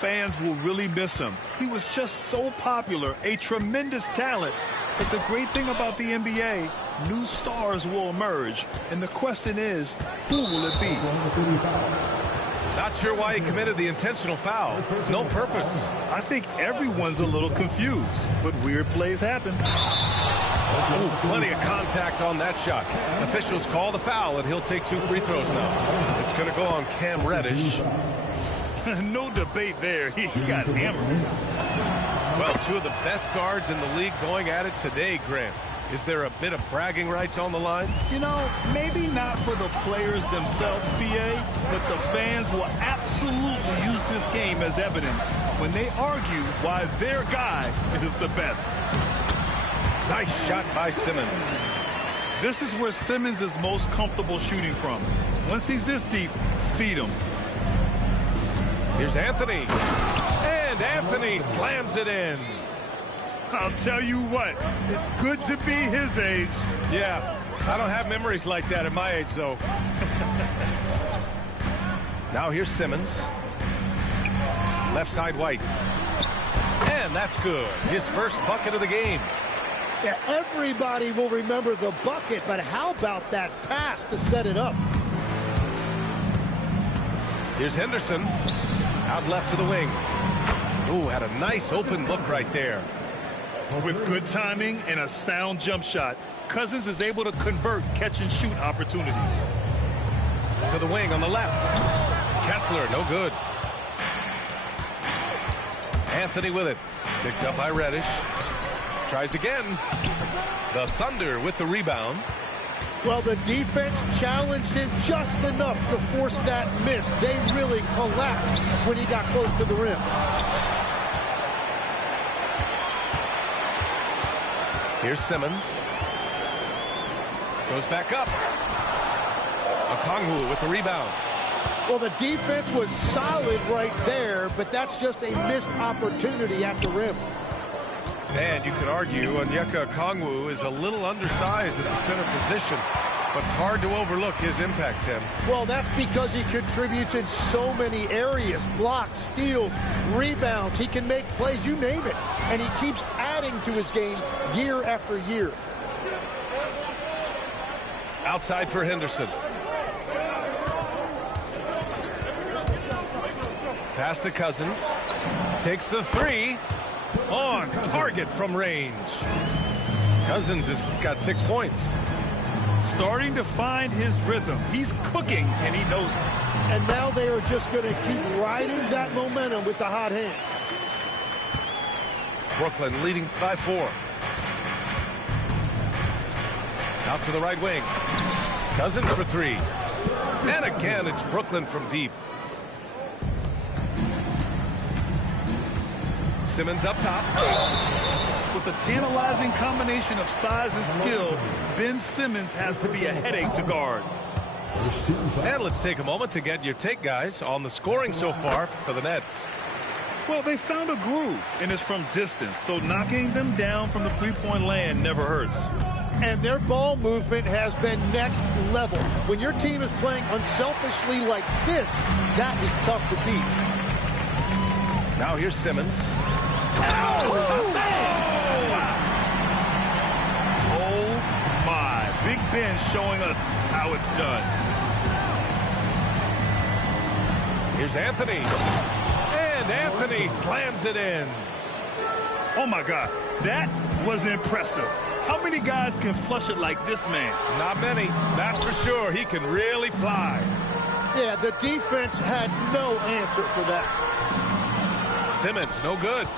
Fans will really miss him. He was just so popular, a tremendous talent. But the great thing about the NBA, new stars will emerge. And the question is, who will it be? Not sure why he committed the intentional foul. No purpose. I think everyone's a little confused, but weird plays happen. Ooh, plenty of contact on that shot. Officials call the foul, and he'll take 2 free throws now. It's going to go on Cam Reddish. No debate there. He got hammered. Well, 2 of the best guards in the league going at it today, Grant. Is there a bit of bragging rights on the line? You know, maybe not for the players themselves, BA, but the fans will absolutely use this game as evidence when they argue why their guy is the best. Nice shot by Simmons. This is where Simmons is most comfortable shooting from. Once he's this deep, feed him. Here's Anthony. And Anthony slams it in. I'll tell you what, it's good to be his age. Yeah, I don't have memories like that at my age, though. Now here's Simmons. Left side White. And that's good. His first bucket of the game. Yeah, everybody will remember the bucket, but how about that pass to set it up? Here's Henderson. Out left to the wing. Ooh, had a nice open look right there. With good timing and a sound jump shot, Cousins is able to convert catch-and-shoot opportunities. To the wing on the left. Kessler, no good. Anthony with it. Picked up by Reddish. Tries again. The Thunder with the rebound. Well, the defense challenged him just enough to force that miss. They really collapsed when he got close to the rim. Here's Simmons. Goes back up. Okongwu with the rebound. Well, the defense was solid right there, but that's just a missed opportunity at the rim. And you could argue Onyeka Okongwu is a little undersized at the center position, but it's hard to overlook his impact, Tim. Well, that's because he contributes in so many areas. Blocks, steals, rebounds. He can make plays, you name it. And he keeps adding to his game year after year. Outside for Henderson. Pass to Cousins. Takes the 3. On target from range. Cousins has got 6 points. Starting to find his rhythm. He's cooking, and he knows it. And now they are just going to keep riding that momentum with the hot hand. Brooklyn leading by 4. Out to the right wing. Cousins for 3. And again, it's Brooklyn from deep. Simmons up top. With a tantalizing combination of size and skill, Ben Simmons has to be a headache to guard. And let's take a moment to get your take, guys, on the scoring so far for the Nets. Well, they found a groove, and it's from distance, so knocking them down from the three-point land never hurts. And their ball movement has been next level. When your team is playing unselfishly like this, that is tough to beat. Now here's Simmons. Oh, my. Big Ben showing us how it's done. Here's Anthony. And Anthony slams it in. Oh, my God. That was impressive. How many guys can flush it like this man? Not many. That's for sure. He can really fly. Yeah, the defense had no answer for that. Simmons, no good.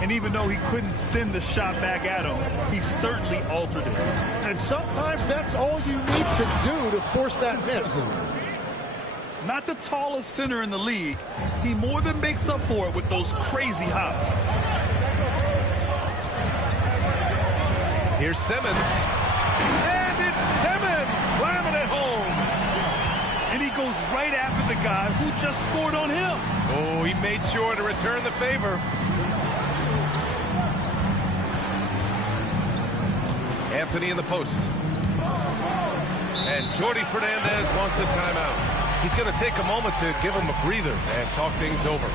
And even though he couldn't send the shot back at him, he certainly altered it. And sometimes that's all you need to do to force that miss. Not the tallest center in the league, he more than makes up for it with those crazy hops. Here's Simmons. And it's Simmons slamming it home. And he goes right after the guy who just scored on him. Oh, he made sure to return the favor. Anthony in the post. And Jordi Fernandez wants a timeout. He's going to take a moment to give him a breather and talk things over.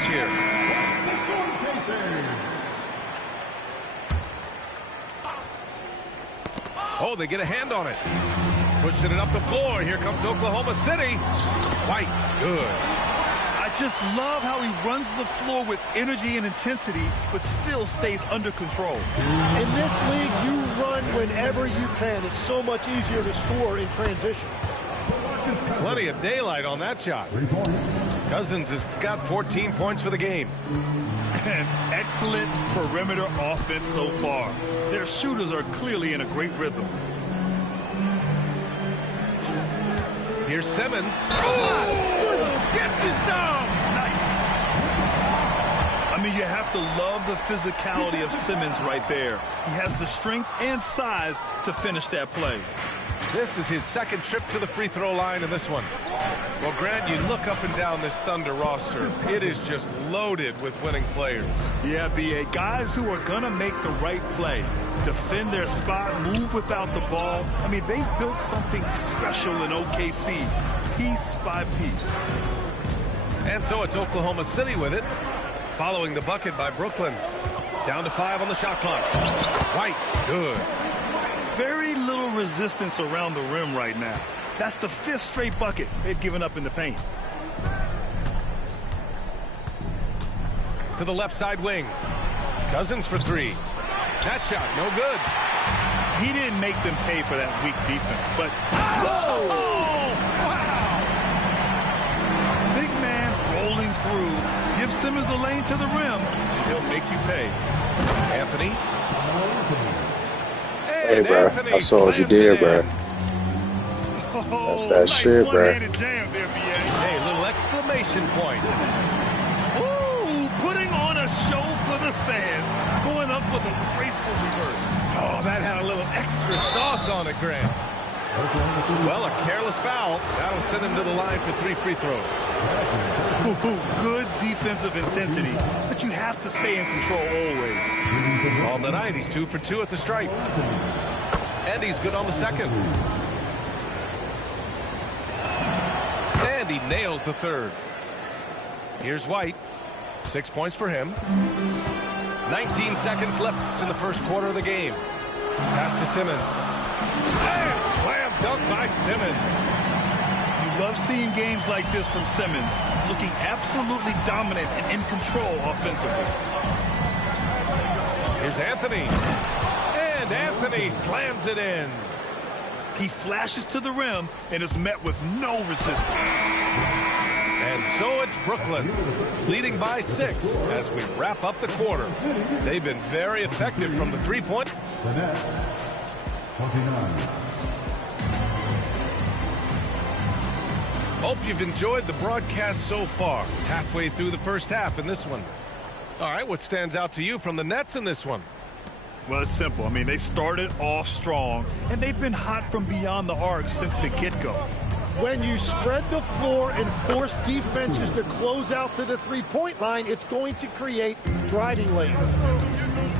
catch here. Oh, they get a hand on it. Pushing it up the floor. Here comes Oklahoma City. White, good. I just love how he runs the floor with energy and intensity, but still stays under control. In this league, you run whenever you can. It's so much easier to score in transition. Plenty of daylight on that shot. Cousins has got 14 points for the game. An excellent perimeter offense so far. Their shooters are clearly in a great rhythm. Here's Simmons. Oh, gets his down. Nice. I mean, you have to love the physicality of Simmons right there. He has the strength and size to finish that play. This is his second trip to the free throw line in this one. Well, Grant, you look up and down this Thunder roster. It is just loaded with winning players. Yeah, B.A. Guys who are going to make the right play. Defend their spot, move without the ball. I mean, they've built something special in OKC, piece by piece. And so it's Oklahoma City with it, following the bucket by Brooklyn. Down to 5 on the shot clock. White, good. Very little resistance around the rim right now. That's the 5th straight bucket they've given up in the paint. To the left side wing. Cousins for 3. That shot, no good. He didn't make them pay for that weak defense, but... Oh, wow! Big man rolling through. Give Simmons a lane to the rim, and he'll make you pay. Anthony. Hey, bro, I saw what you did, bro. That's that nice shit, bro. Jam there, BA. Hey, little exclamation point. Ooh, putting on a show for the fans. Going up with a graceful reverse. Oh, that had a little extra sauce on it, Grant. Well, a careless foul. That'll send him to the line for 3 free throws. Ooh, good defensive intensity, but you have to stay in control always. On the night, he's 2 for 2 at the stripe. And he's good on the second. And he nails the third. Here's White. 6 points for him. 19 seconds left in the first quarter of the game. Pass to Simmons. And slam dunk by Simmons. You love seeing games like this from Simmons, looking absolutely dominant and in control offensively. Here's Anthony. And Anthony slams it in. He flashes to the rim and is met with no resistance. And so it's Brooklyn, leading by 6 as we wrap up the quarter. They've been very effective from the three-point. Hope you've enjoyed the broadcast so far. Halfway through the first half in this one. All right, what stands out to you from the Nets in this one? Well, it's simple. I mean, they started off strong, and they've been hot from beyond the arc since the get-go. When you spread the floor and force defenses to close out to the three-point line, it's going to create driving lanes.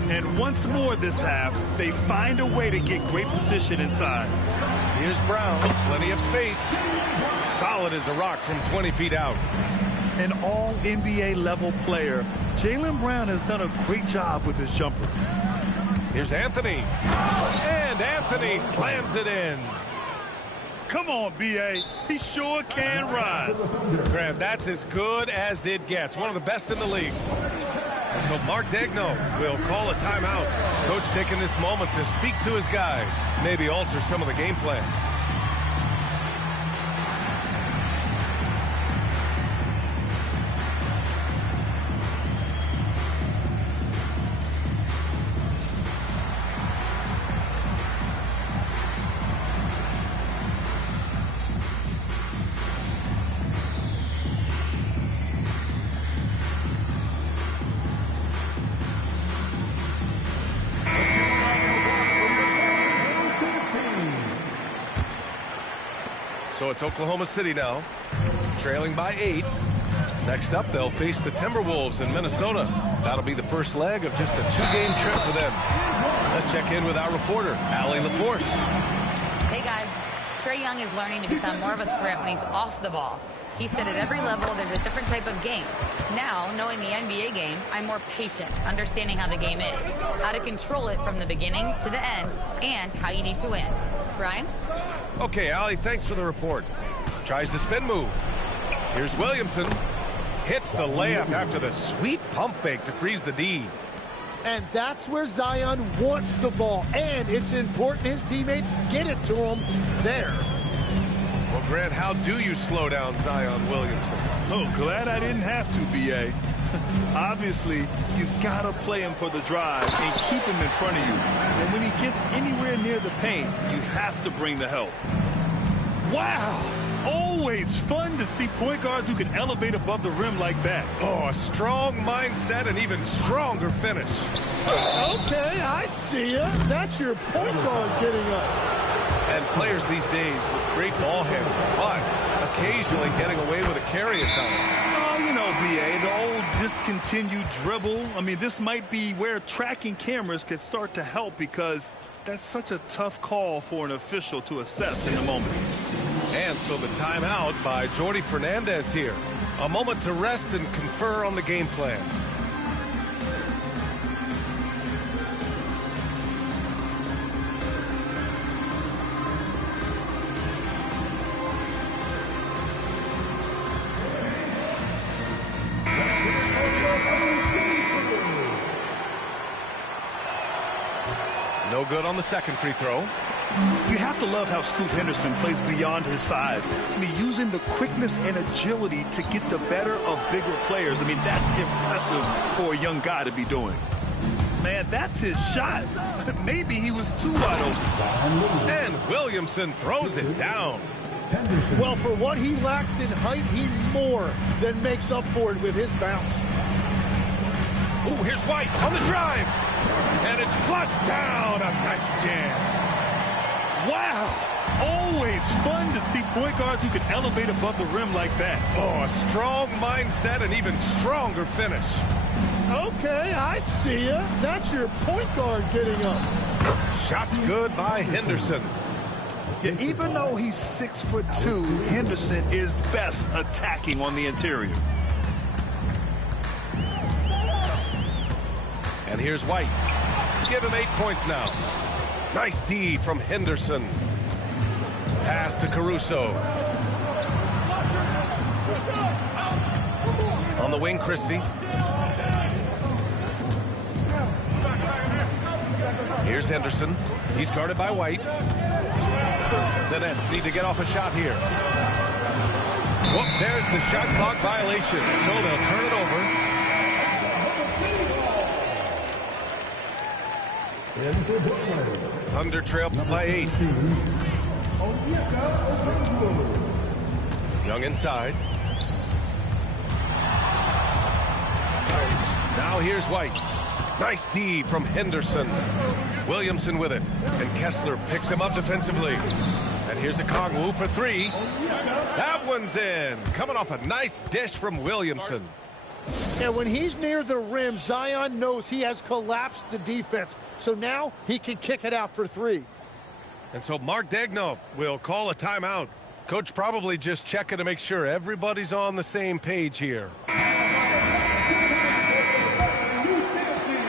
And once more this half, they find a way to get great position inside. Here's Brown, plenty of space. Solid as a rock from 20 feet out. An all-NBA level player, Jaylen Brown has done a great job with his jumper. Here's Anthony. And Anthony slams it in. Come on, B.A. He sure can rise. Grant, that's as good as it gets. One of the best in the league. So Mark Daigneault will call a timeout. Coach taking this moment to speak to his guys. Maybe alter some of the game plan. So it's Oklahoma City now, trailing by 8. Next up, they'll face the Timberwolves in Minnesota. That'll be the first leg of just a 2-game trip for them. Let's check in with our reporter, Allie LaForce. Hey, guys. Trae Young is learning to become more of a threat when he's off the ball. He said at every level there's a different type of game. Now, knowing the NBA game, I'm more patient, understanding how the game is, how to control it from the beginning to the end, and how you need to win. Brian? Okay, Allie, thanks for the report. Tries the spin move. Here's Williamson. Hits the layup after the sweet pump fake to freeze the D. And that's where Zion wants the ball. And it's important his teammates get it to him there. Well, Grant, how do you slow down Zion Williamson? Oh, glad I didn't have to, B.A. Obviously, you've got to play him for the drive and keep him in front of you. And when he gets anywhere near the paint, you have to bring the help. Wow! Always fun to see point guards who can elevate above the rim like that. Oh, a strong mindset and even stronger finish. Okay, I see ya. That's your point guard getting up. And players these days with great ball handling, but occasionally getting away with a carry at times. Oh, you know, B.A., the old discontinued dribble. I mean, this might be where tracking cameras could start to help because that's such a tough call for an official to assess in a moment. And so the timeout by Jordi Fernandez here. A moment to rest and confer on the game plan. No good on the second free throw. You have to love how Scoot Henderson plays beyond his size. I mean, using the quickness and agility to get the better of bigger players. I mean, that's impressive for a young guy to be doing. Man, that's his shot. Maybe he was too wide open. And Williamson throws it down. Well, for what he lacks in height, he more than makes up for it with his bounce. Ooh, here's White on the drive. And it's flushed down. A nice jam. Wow. Always fun to see point guards who can elevate above the rim like that. Oh, a strong mindset and even stronger finish. Okay, I see ya. That's your point guard getting up. Shots good by Henderson. Yeah, even though he's 6'2", Henderson is best attacking on the interior. And here's White. Give him 8 points now. Nice D from Henderson. Pass to Caruso. On the wing, Christie. Here's Henderson. He's guarded by White. The Nets need to get off a shot here. Whoop, there's the shot clock violation. So they'll turn it over. Thunder trail by 8. Young inside. Now here's White. Nice D from Henderson. Williamson with it. And Kessler picks him up defensively. And here's a Gotw for 3. That one's in. Coming off a nice dish from Williamson. And when he's near the rim, Zion knows he has collapsed the defense. So now he can kick it out for 3. And so Mark Daigneault will call a timeout. Coach probably just checking to make sure everybody's on the same page here.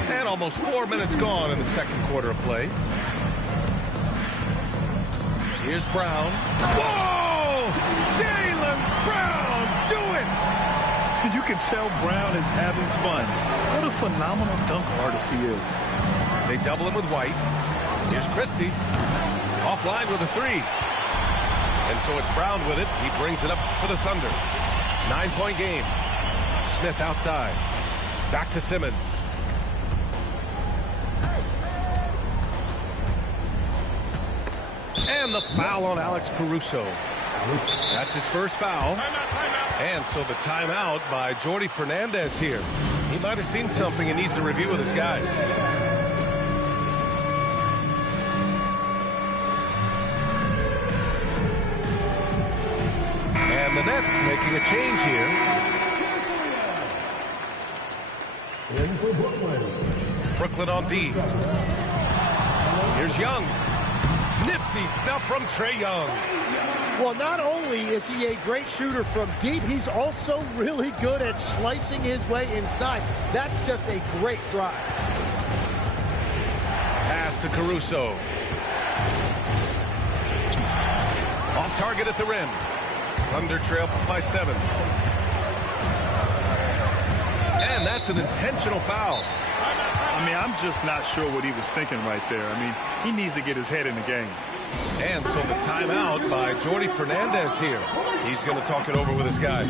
And almost 4 minutes gone in the second quarter of play. Here's Brown. Whoa! Jaylen Brown, do it! You can tell Brown is having fun. What a phenomenal dunk artist he is. They double him with White. Here's Christie. Offline with a 3. And so it's Brown with it. He brings it up for the Thunder. 9-point game. Smith outside. Back to Simmons. And the foul on Alex Caruso. That's his first foul. And so the timeout by Jordi Fernandez here. He might have seen something and needs to review with his guys. And the Nets making a change here. In for Brooklyn. Brooklyn on D. Here's Young. Nifty stuff from Trae Young. Well, not only is he a great shooter from deep, he's also really good at slicing his way inside. That's just a great drive. Pass to Caruso. Off target at the rim. Thunder trail by 7. And that's an intentional foul. I mean, I'm just not sure what he was thinking right there. I mean, he needs to get his head in the game. And so the timeout by Jordi Fernandez here. He's going to talk it over with his guys.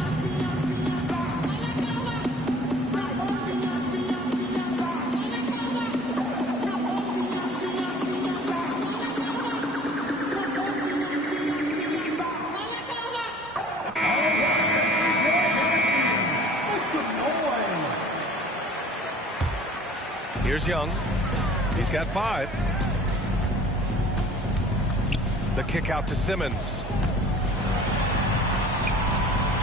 Here's Young. He's got 5. The kick out to Simmons.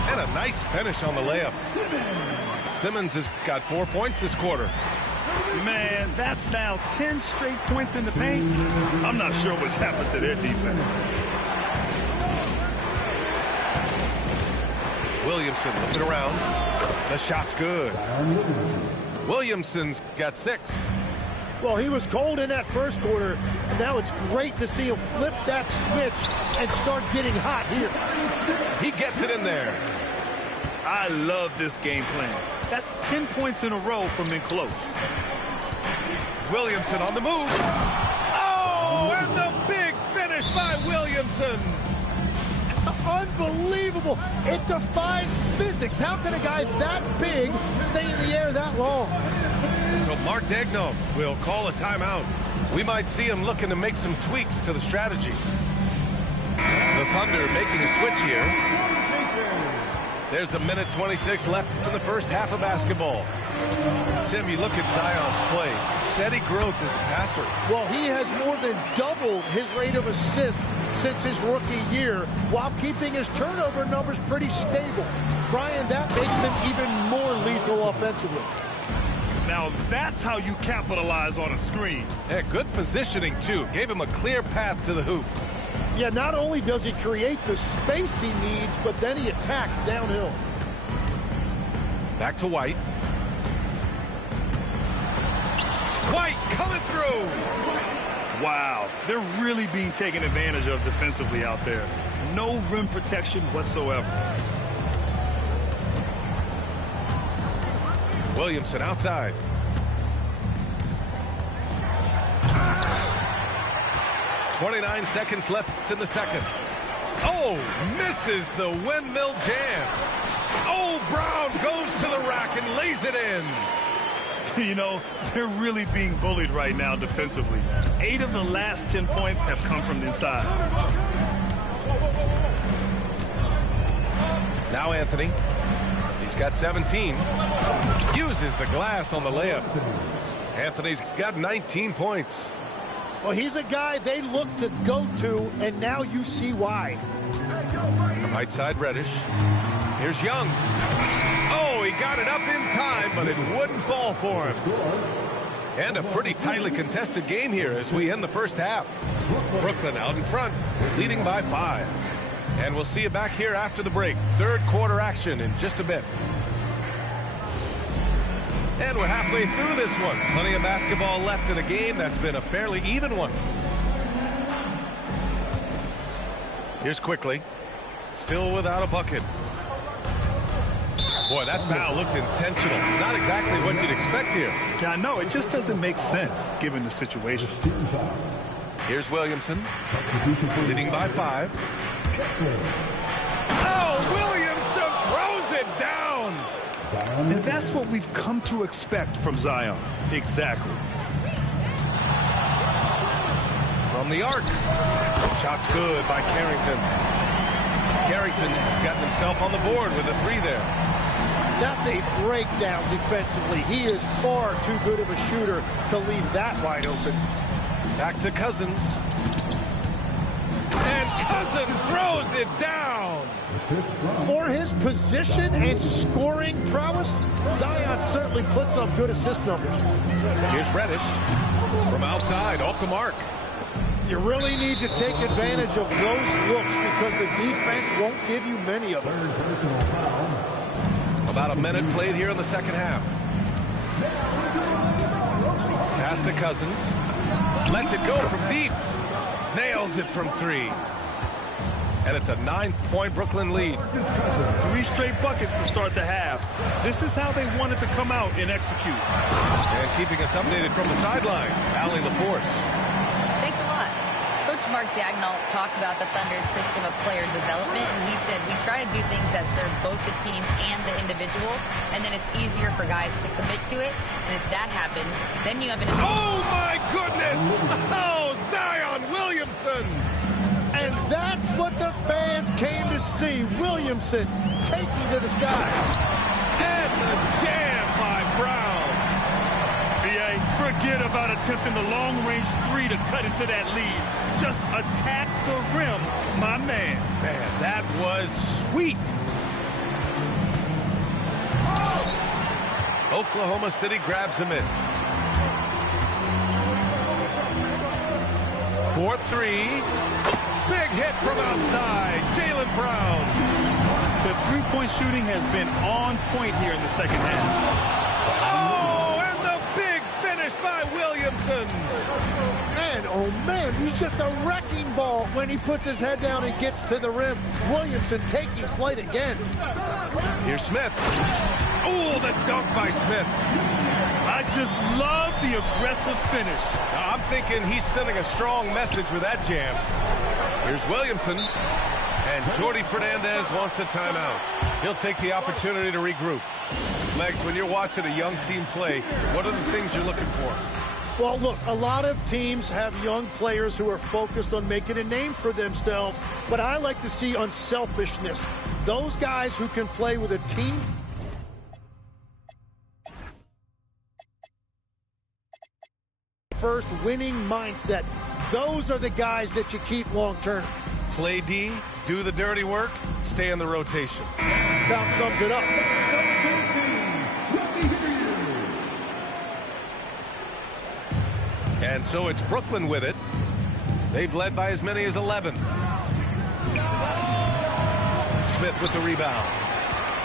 And a nice finish on the layup. Simmons has got 4 points this quarter. Man, that's now 10 straight points in the paint. I'm not sure what's happened to their defense. Williamson looking around. The shot's good. Williamson's got 6. Well, he was cold in that first quarter. Now it's great to see him flip that switch and start getting hot here. He gets it in there. I love this game plan. That's 10 points in a row from in close. Williamson on the move. Oh, and the big finish by Williamson. Unbelievable. It defies physics. How can a guy that big stay in the air that long? So Mark Daigneault will call a timeout. We might see him looking to make some tweaks to the strategy. The Thunder making a switch here. There's a minute 26 left in the first half of basketball. Tim, you look at Zion's play. Steady growth as a passer. Well, he has more than doubled his rate of assists since his rookie year, while keeping his turnover numbers pretty stable. Brian, that makes him even more lethal offensively. Now that's how you capitalize on a screen. Yeah, good positioning, too. Gave him a clear path to the hoop. Yeah, not only does he create the space he needs, but then he attacks downhill. Back to White. White coming through. Wow, they're really being taken advantage of defensively out there. No rim protection whatsoever. Williamson outside. .29 seconds left in the second. Oh, misses the windmill jam. Oh, Brown goes to the rack and lays it in. You know, they're really being bullied right now defensively. 8 of the last 10 points have come from the inside. Now Anthony. He's got 17. Uses the glass on the layup. Anthony's got 19 points. Well, he's a guy they look to go to, and now you see why. Right side Reddish. Here's Young. Oh, he got it up in time, but it wouldn't fall for him. And a pretty tightly contested game here as we end the first half. Brooklyn out in front, leading by 5. And we'll see you back here after the break. Third quarter action in just a bit. And we're halfway through this one. Plenty of basketball left in a game that's been a fairly even one. Here's Quickly. Still without a bucket. Boy, that foul looked intentional. Not exactly what you'd expect here. Yeah, I know. It just doesn't make sense given the situation. Here's Williamson. Leading by 5. Oh, Williamson throws it down. And that's what we've come to expect from Zion. Exactly. From the arc. Shot's good by Carrington. Carrington's gotten himself on the board with a 3 there. That's a breakdown defensively. He is far too good of a shooter to leave that wide open. Back to Cousins. And Cousins throws it down. For his position and scoring prowess, Zion certainly puts up good assist numbers. Here's Reddish from outside, off the mark. You really need to take advantage of those looks because the defense won't give you many of them. About a minute played here in the second half. Pass to Cousins. Lets it go from deep. Nails it from 3. And it's a 9-point Brooklyn lead. 3 straight buckets to start the half. This is how they wanted to come out and execute. And keeping us updated from the sideline, Allie LaForce. Thanks a lot. Coach Mark Dagnall talked about the Thunder's system of player development, and he said, we try to do things that serve both the team and the individual, and then it's easier for guys to commit to it. And if that happens, then you have an... Oh, my goodness! Oh, Zion Williamson! And that's what the fans came to see. Williamson taking to the sky. And the jam by Brown. B.A., forget about attempting the long-range 3 to cut into that lead. Just attack the rim, my man. Man, that was sweet. Oklahoma City grabs a miss. 4-3. Big hit from outside. Jaylen Brown. The three-point shooting has been on point here in the second half. Oh, and the big finish by Williamson. And, oh, man, he's just a wrecking ball when he puts his head down and gets to the rim. Williamson taking flight again. Here's Smith. Oh, the dunk by Smith. I just love the aggressive finish. I'm thinking he's sending a strong message with that jam. Here's Williamson. And Jordy Fernandez wants a timeout. He'll take the opportunity to regroup. Legs, when you're watching a young team play, what are the things you're looking for? Well, look, a lot of teams have young players who are focused on making a name for themselves, but I like to see unselfishness. Those guys who can play with a team first winning mindset. Those are the guys that you keep long term. Play D, do the dirty work, stay in the rotation. About sums it up. And so it's Brooklyn with it. They've led by as many as 11. Smith with the rebound.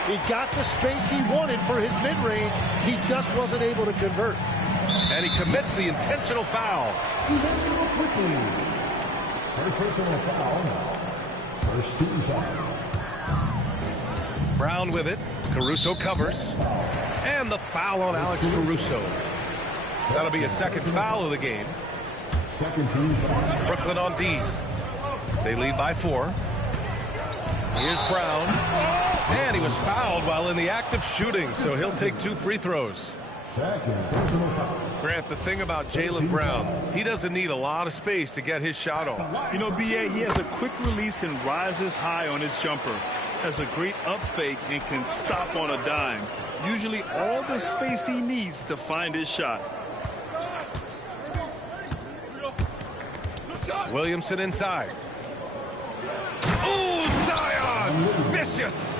He got the space he wanted for his mid-range. He just wasn't able to convert. And he commits the intentional foul. First personal foul. First team foul. Brown with it. Caruso covers. And the foul on Alex Caruso. That'll be a second foul of the game. Second team foul. Brooklyn on D. They lead by 4. Here's Brown. And he was fouled while in the act of shooting, so he'll take 2 free throws. Second personal foul. Grant, the thing about Jaylen Brown, he doesn't need a lot of space to get his shot off. You know, B.A., he has a quick release and rises high on his jumper. Has a great up fake and can stop on a dime. Usually all the space he needs to find his shot. Williamson inside. Oh, Zion! Vicious!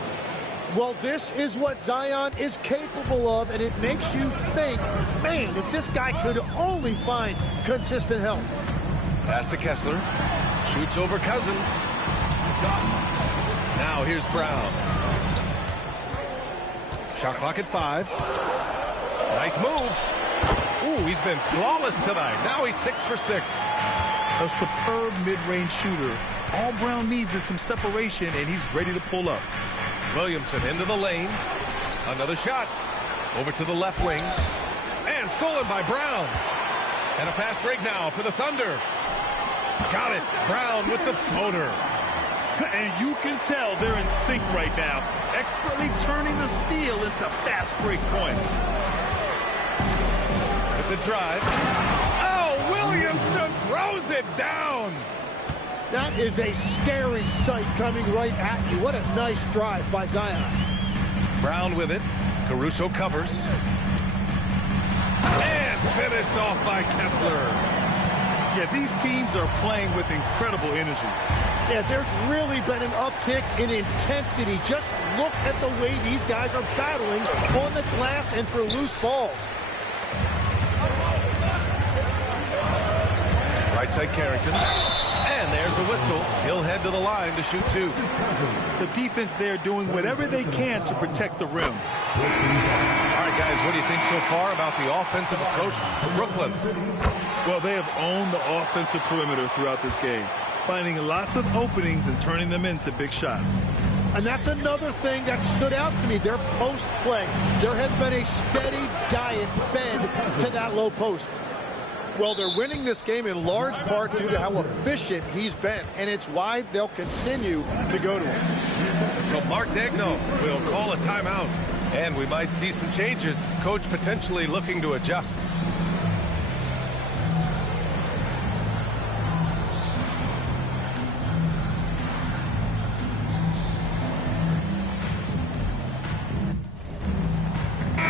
Well, this is what Zion is capable of, and it makes you think, man, if this guy could only find consistent help. Pass to Kessler. Shoots over Cousins. Now here's Brown. Shot clock at 5. Nice move. Ooh, he's been flawless tonight. Now he's 6 for 6. A superb mid-range shooter. All Brown needs is some separation, and he's ready to pull up. Williamson into the lane. Another shot. Over to the left wing. And stolen by Brown. And a fast break now for the Thunder. Got it. Brown with the floater. And you can tell they're in sync right now. Expertly turning the steal into fast break points. With the drive. Oh, Williamson throws it down. That is a scary sight coming right at you. What a nice drive by Zion. Brown with it. Caruso covers. And finished off by Kessler. Yeah, these teams are playing with incredible energy. Yeah, there's really been an uptick in intensity. Just look at the way these guys are battling on the glass and for loose balls. Right side Carrington. And there's a whistle. He'll head to the line to shoot 2. The defense there doing whatever they can to protect the rim. All right, guys, what do you think so far about the offensive approach for Brooklyn? Well, they have owned the offensive perimeter throughout this game, finding lots of openings and turning them into big shots. And that's another thing that stood out to me, their post play. There has been a steady diet fed to that low post. Well, they're winning this game in large part due to how efficient he's been, and it's why they'll continue to go to him. So Mark Daigneault will call a timeout, and we might see some changes. Coach potentially looking to adjust.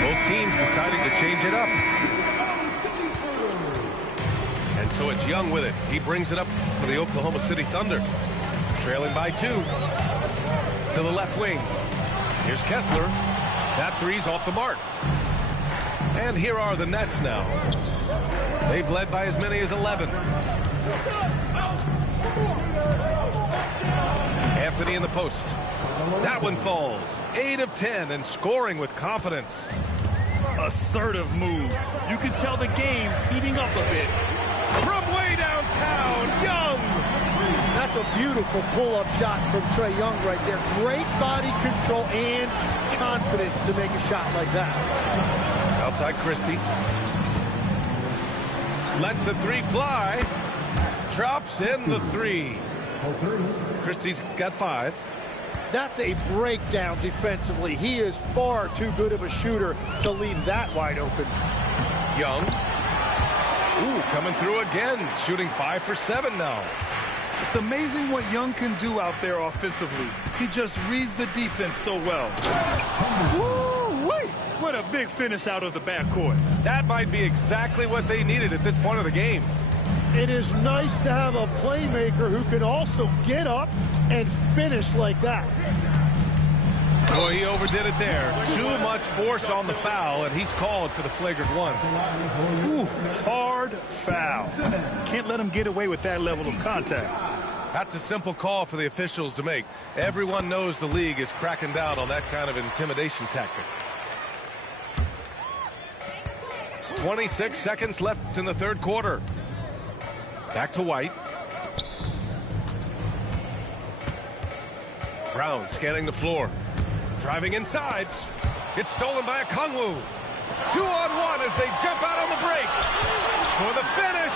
Both teams deciding to change it up. And so it's Young with it. He brings it up for the Oklahoma City Thunder. Trailing by 2. To the left wing. Here's Kessler. That three's off the mark. And here are the Nets now. They've led by as many as 11. Anthony in the post. That one falls. 8 of 10 and scoring with confidence. Assertive move. You can tell the game's heating up a bit. From way downtown, Young. That's a beautiful pull-up shot from Trae Young right there. Great body control and confidence to make a shot like that. Outside Christie. Lets the 3 fly. Drops in the 3. Christie's got 5. That's a breakdown defensively. He is far too good of a shooter to leave that wide open. Young. Ooh, coming through again. Shooting 5 for 7 now. It's amazing what Young can do out there offensively. He just reads the defense so well. Woo-wee! What a big finish out of the backcourt. That might be exactly what they needed at this point of the game. It is nice to have a playmaker who can also get up and finish like that. Boy, he overdid it there. Too much force on the foul, and he's called for the flagrant 1. Ooh, hard foul. Can't let him get away with that level of contact. That's a simple call for the officials to make. Everyone knows the league is cracking down on that kind of intimidation tactic. 26 seconds left in the third quarter. Back to White. Brown scanning the floor. Driving inside. It's stolen by Okongwu. 2-on-1 as they jump out on the break. For the finish.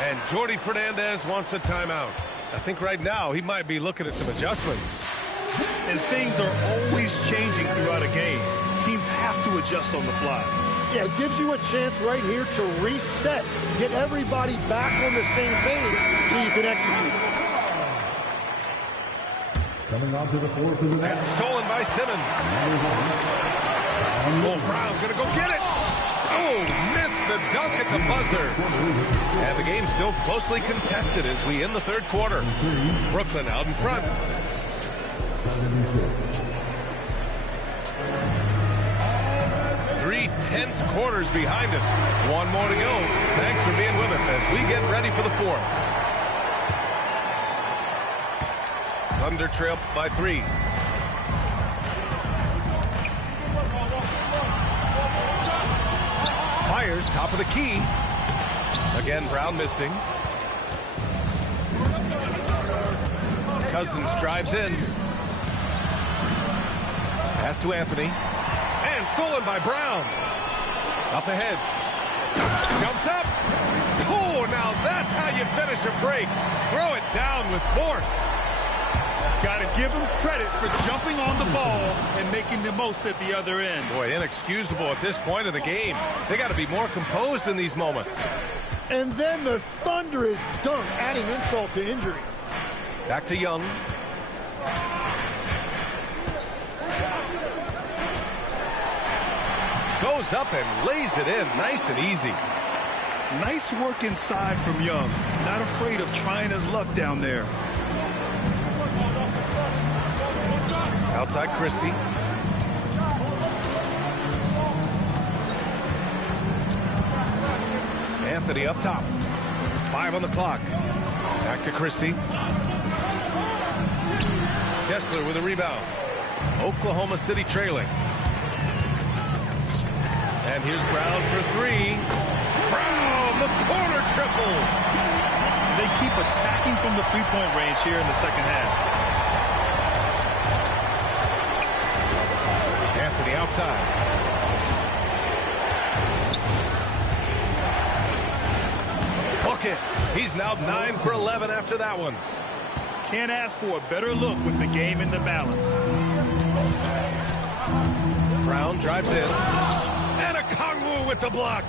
And Jordi Fernandez wants a timeout. I think right now he might be looking at some adjustments. And things are always changing throughout a game. Teams have to adjust on the fly. Yeah, it gives you a chance right here to reset. Get everybody back on the same page so you can execute. Coming onto the floor for the And stolen by Simmons. Oh, Brown gonna go get it. Oh, missed the dunk at the buzzer. And the game's still closely contested as we end the third quarter. Brooklyn out in front. 76. 3 tense quarters behind us. One more to go. Thanks for being with us as we get ready for the fourth. Thunder trail by 3. Fires top of the key. Again, Brown missing. Cousins drives in. Pass to Anthony. And stolen by Brown. Up ahead. Jumps up. Oh, now that's how you finish a break. Throw it down with force. Got to give him credit for jumping on the ball and making the most at the other end. Boy, inexcusable at this point of the game. They got to be more composed in these moments. And then the Thunder is done, adding insult to injury. Back to Young. Goes up and lays it in nice and easy. Nice work inside from Young. Not afraid of trying his luck down there. Outside Christie. Anthony up top. 5 on the clock. Back to Christie. Kessler with a rebound. Oklahoma City trailing. And here's Brown for 3. Brown, the corner triple. They keep attacking from the three-point range here in the second half. Anthony outside. Book it. He's now 9 for 11 after that one. Can't ask for a better look with the game in the balance. Brown drives in. And a Kongwu with the block.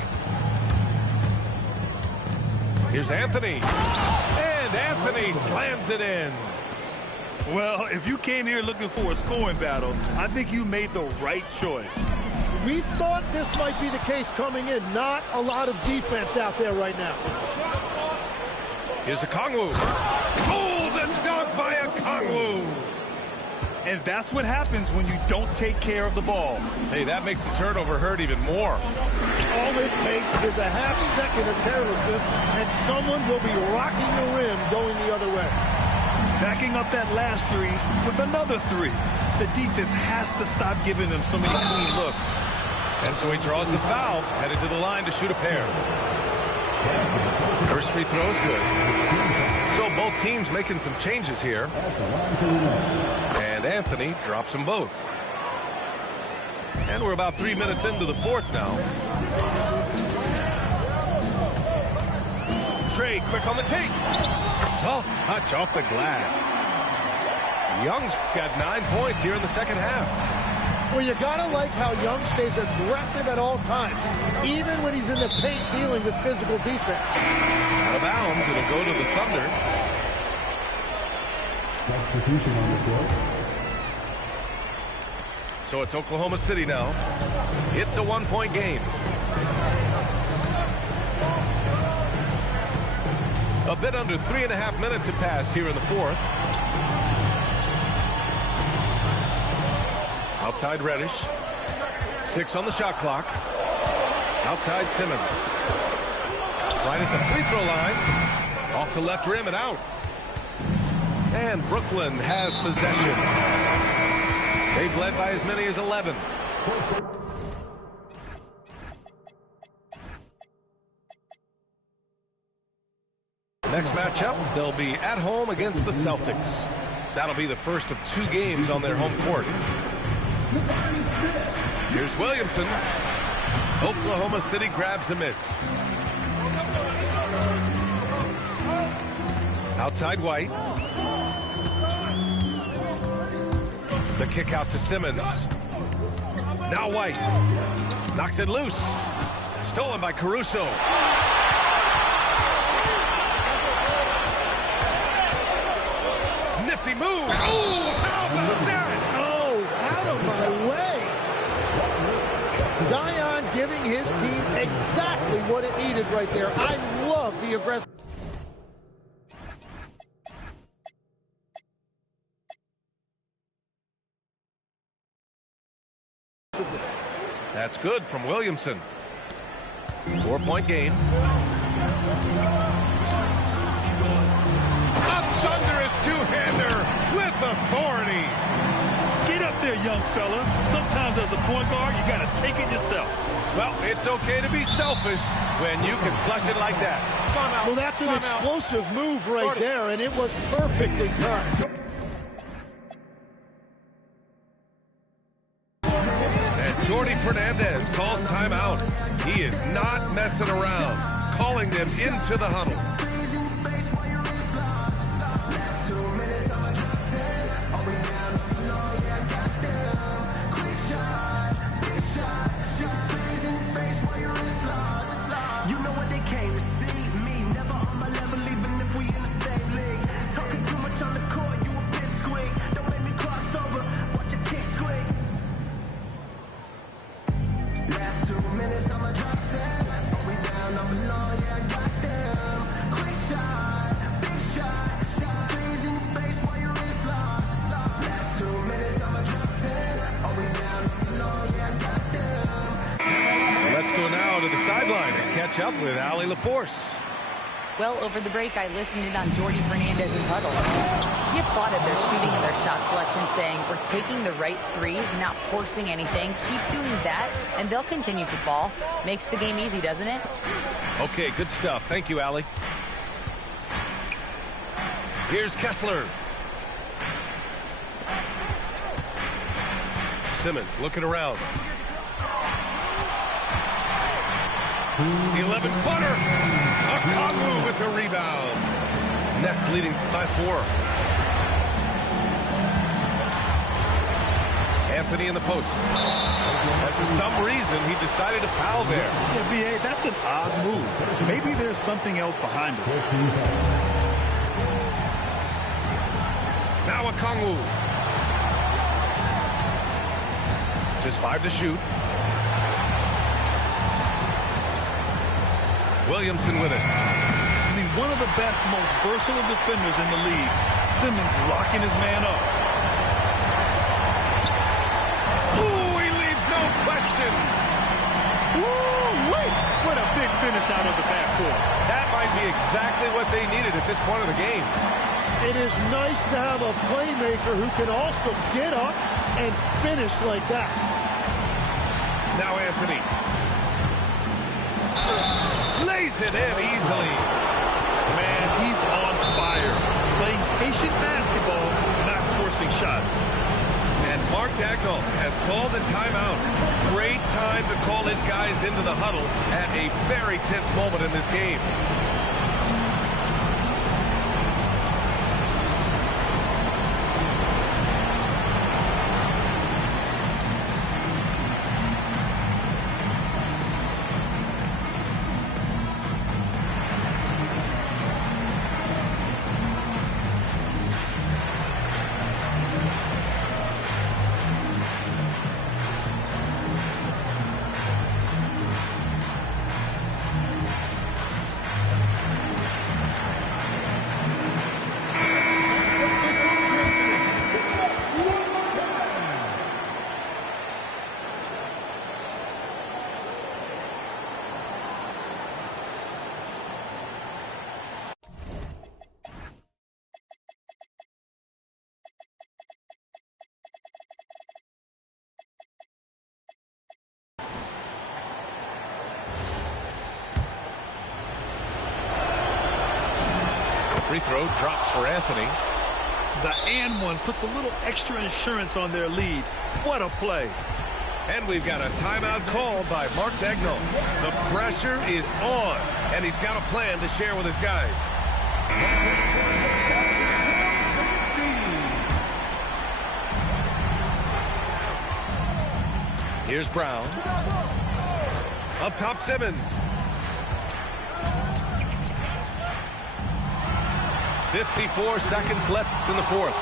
Here's Anthony. And Anthony slams it in. Well, if you came here looking for a scoring battle, I think you made the right choice. We thought this might be the case coming in. Not a lot of defense out there right now. Here's a Kongwu. Oh, the dunk by a Kongwu. And that's what happens when you don't take care of the ball. Hey, that makes the turnover hurt even more. All it takes is a half second of carelessness, and someone will be rocking the rim going the other way. Backing up that last 3 with another 3. The defense has to stop giving them so many clean looks. And so he draws the foul, headed to the line to shoot a pair. First free throw is good. So both teams making some changes here. And Anthony drops them both. And we're about 3 minutes into the fourth now. Trey quick on the take. Soft touch off the glass. Young's got 9 points here in the second half. Well, you gotta like how Young stays aggressive at all times, even when he's in the paint dealing with physical defense. Out of bounds, it'll go to the Thunder. Substitution on the court. So it's Oklahoma City now. It's a 1-point game. A bit under 3.5 minutes have passed here in the fourth. Outside Reddish. 6 on the shot clock. Outside Simmons. Right at the free throw line. Off the left rim and out. And Brooklyn has possession. They've led by as many as 11. Next matchup, they'll be at home against the Celtics. That'll be the first of 2 games on their home court. Here's Williamson. Oklahoma City grabs a miss. Outside White. The kick out to Simmons. Now White. Knocks it loose. Stolen by Caruso. Nifty move. Oh, how about that? Oh, out of my way. Zion giving his team exactly what it needed right there. I love the aggressive. That's good from Williamson. 4-point game. A thunderous two-hander with authority. Get up there, young fella. Sometimes as a point guard, you got to take it yourself. Well, it's okay to be selfish when you can flush it like that. Well, that's an explosive move right there, and it was perfectly timed. Jordi Fernandez calls timeout. He is not messing around, calling them into the huddle. You know what they came to see? Me, never on my level, even if we in the same league. Talking too much on the court, you a bit squeak. Don't let me cross over, watch your kick squeak. Last 2 minutes, I'ma drop 10. Are we down, I'm below, yeah, I got them. Quick shot, big shot, shot threes in your face while your wrist locked. Last 2 minutes, I'ma drop 10. Are we down, I'm below, yeah, I got them. Let's go now to the sideline and catch up with Allie LaForce. Well, over the break, I listened in on Jordy Fernandez's huddle. He applauded their shooting and their shot selection, saying, we're taking the right threes, not forcing anything. Keep doing that, and they'll continue to fall. Makes the game easy, doesn't it? Okay, good stuff. Thank you, Allie. Here's Kessler. Simmons looking around. The 11-footer. Gotw with the rebound. Nets leading by 4. Anthony in the post. And for some reason, he decided to foul there. Yeah, B.A., that's an odd move. Maybe there's something else behind it. Now Gotw. Just 5 to shoot. Williamson with it. I mean, one of the best, most versatile defenders in the league. Simmons locking his man up. Ooh, he leaves no question. Woo-wee! What a big finish out of the backcourt. That might be exactly what they needed at this point of the game. It is nice to have a playmaker who can also get up and finish like that. Now Anthony. Lays it in easily. Man, he's on fire. Playing patient basketball, not forcing shots. And Mark Daigneault has called a timeout. Great time to call his guys into the huddle at a very tense moment in this game. Free throw drops for Anthony. The and one puts a little extra insurance on their lead. What a play. And we've got a timeout called by Mark Daigneault. The pressure is on, and he's got a plan to share with his guys. Here's Brown. Up top, Simmons. 54 seconds left in the fourth.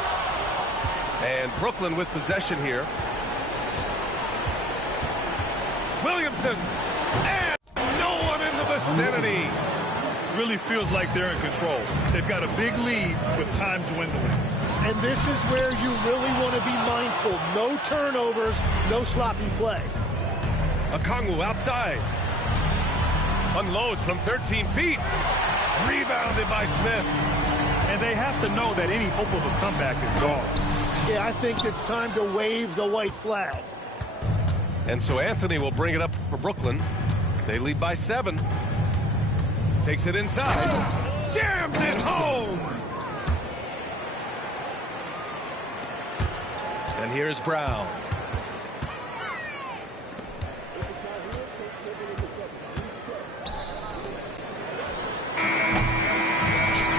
And Brooklyn with possession here. Williamson. And no one in the vicinity. Really feels like they're in control. They've got a big lead with time dwindling. And this is where you really want to be mindful. No turnovers, no sloppy play. Gotw outside. Unloads from 13 feet. Rebounded by Smith. And they have to know that any hope of a comeback is gone. Yeah, I think it's time to wave the white flag. And so Anthony will bring it up for Brooklyn. They lead by 7. Takes it inside. Jams it home. And here's Brown.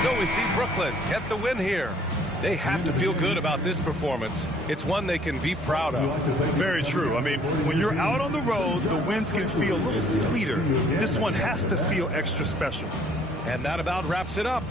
So we see Brooklyn get the win here. They have to feel good about this performance. It's one they can be proud of. Very true. I mean, when you're out on the road, the wins can feel a little sweeter. This one has to feel extra special. And that about wraps it up.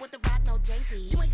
with the rock, no Jay-Z. You ain't talking